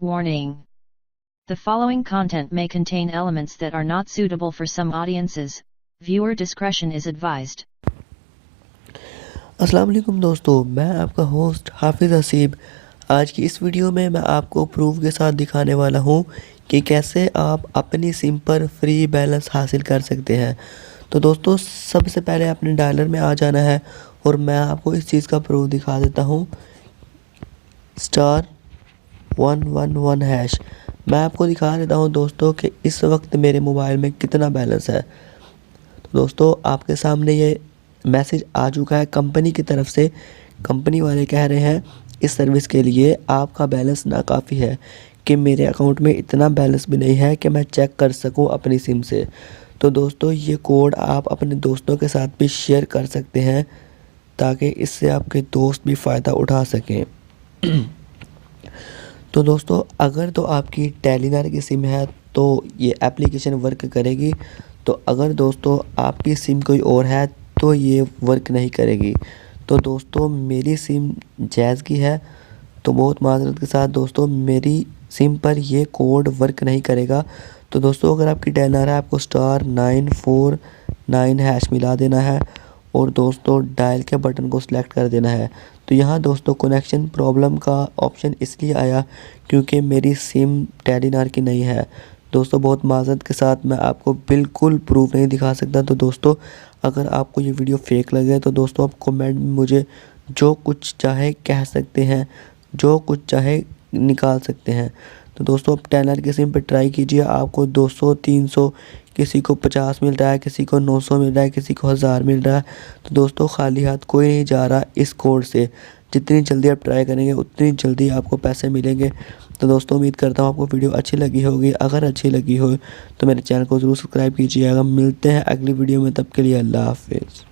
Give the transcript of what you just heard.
Warning. The following content may contain elements that are not suitable for some audiences. Viewer discretion is advised. अस्सलाम वालेकुम दोस्तों, मैं आपका host हाफिज़ हसीब। आज की इस वीडियो में मैं आपको प्रूफ के साथ दिखाने वाला हूं कि कैसे आप अपनी सिम पर फ्री बैलेंस हासिल कर सकते हैं। तो दोस्तों, सबसे पहले अपने डायलर में आ जाना है और मैं आपको इस चीज़ का प्रूफ दिखा देता हूं। *111#। मैं आपको दिखा देता हूं दोस्तों कि इस वक्त मेरे मोबाइल में कितना बैलेंस है। तो दोस्तों, आपके सामने ये मैसेज आ चुका है कंपनी की तरफ से। कंपनी वाले कह रहे हैं इस सर्विस के लिए आपका बैलेंस नाकाफ़ी है, कि मेरे अकाउंट में इतना बैलेंस भी नहीं है कि मैं चेक कर सकूं अपनी सिम से। तो दोस्तों, ये कोड आप अपने दोस्तों के साथ भी शेयर कर सकते हैं ताकि इससे आपके दोस्त भी फ़ायदा उठा सकें। तो दोस्तों, अगर तो आपकी टेलीनॉर की सिम है तो ये एप्लीकेशन वर्क करेगी। तो अगर दोस्तों आपकी सिम कोई और है तो ये वर्क नहीं करेगी। तो दोस्तों, मेरी सिम जैज़ की है, तो बहुत माज़रत के साथ दोस्तों मेरी सिम पर ये कोड वर्क नहीं करेगा। तो दोस्तों, अगर आपकी टेलीनॉर है, आपको *949# मिला देना है और दोस्तों डायल के बटन को सिलेक्ट कर देना है। तो यहाँ दोस्तों कनेक्शन प्रॉब्लम का ऑप्शन इसलिए आया क्योंकि मेरी सिम टेलीनॉर की नहीं है। दोस्तों, बहुत माज़रत के साथ मैं आपको बिल्कुल प्रूफ नहीं दिखा सकता। तो दोस्तों, अगर आपको ये वीडियो फेक लगे तो दोस्तों आप कमेंट में मुझे जो कुछ चाहे कह सकते हैं, जो कुछ चाहे निकाल सकते हैं। तो दोस्तों, आप टेलीनॉर की सिम पर ट्राई कीजिए, आपको 200 300 किसी को 50 मिल रहा है, किसी को 900 मिल रहा है, किसी को 1000 मिल रहा है। तो दोस्तों, खाली हाथ कोई नहीं जा रहा इस कोड से। जितनी जल्दी आप ट्राई करेंगे उतनी जल्दी आपको पैसे मिलेंगे। तो दोस्तों, उम्मीद करता हूँ आपको वीडियो अच्छी लगी होगी। अगर अच्छी लगी हो तो मेरे चैनल को ज़रूर सब्सक्राइब कीजिएगा। मिलते हैं अगली वीडियो में, तब के लिए अल्लाह हाफ़िज़।